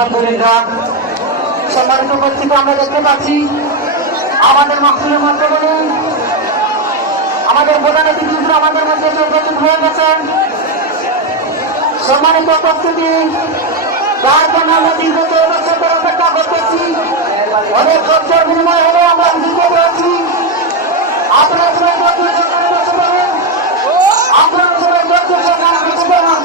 আলহামদুলিল্লাহ। সম্মানিত উপস্থিতি আমরা দেখতে পাচ্ছি আমাদের মাহফিলের মাধ্যমে আমাদের প্রধান অতিথিগুলো আমাদের মধ্যে উপস্থিত হয়ে গেছেন। সম্মানিত উপস্থিতি, তার জন্য আমরা দীর্ঘ 4 বছর ধরে অপেক্ষা করতেছি। অনেক খরচের বিনিময় হলে আমরা দিতে পেরেছি। আপনার সবাই ধৈর্য সহকারে বসে পড়ুন। আপনার সবাই ধৈর্য সহকারে বসে পড়ুন।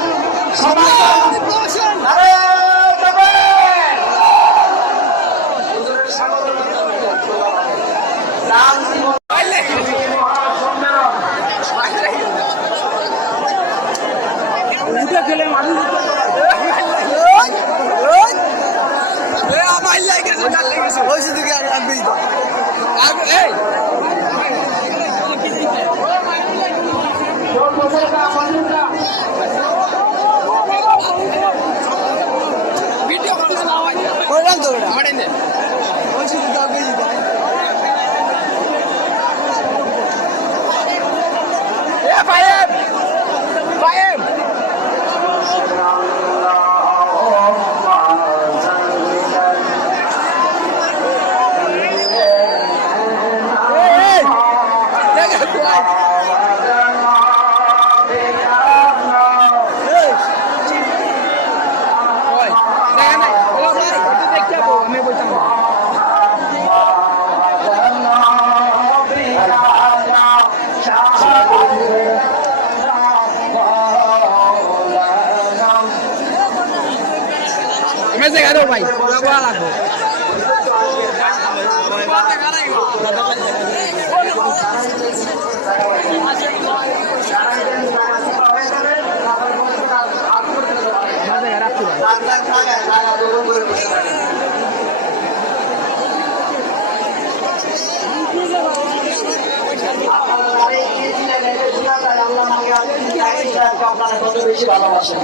ভাই লাগবো আপনারা কত বেশি ভালোবাসেন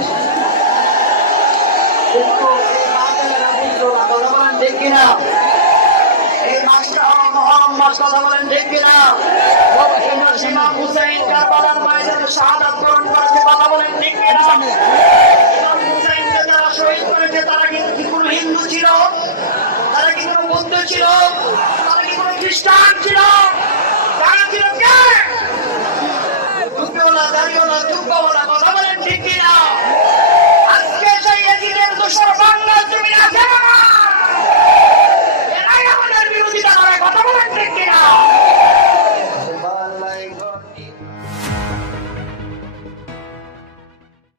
ঠিক কিনা? এই মাসটা মহরম মাস, কথা বলেন ঠিক কিনা? ইমাম হুসাইন কারবালার ময়দানে শাহাদাত বরণ করেছে, কথা বলেন ঠিক কিনা? ইমাম হুসাইনকে যারা শহীদ করেছে তারা কিন্তু কোনো হিন্দু ছিল, তারা কি কোনো বৌদ্ধ ছিল?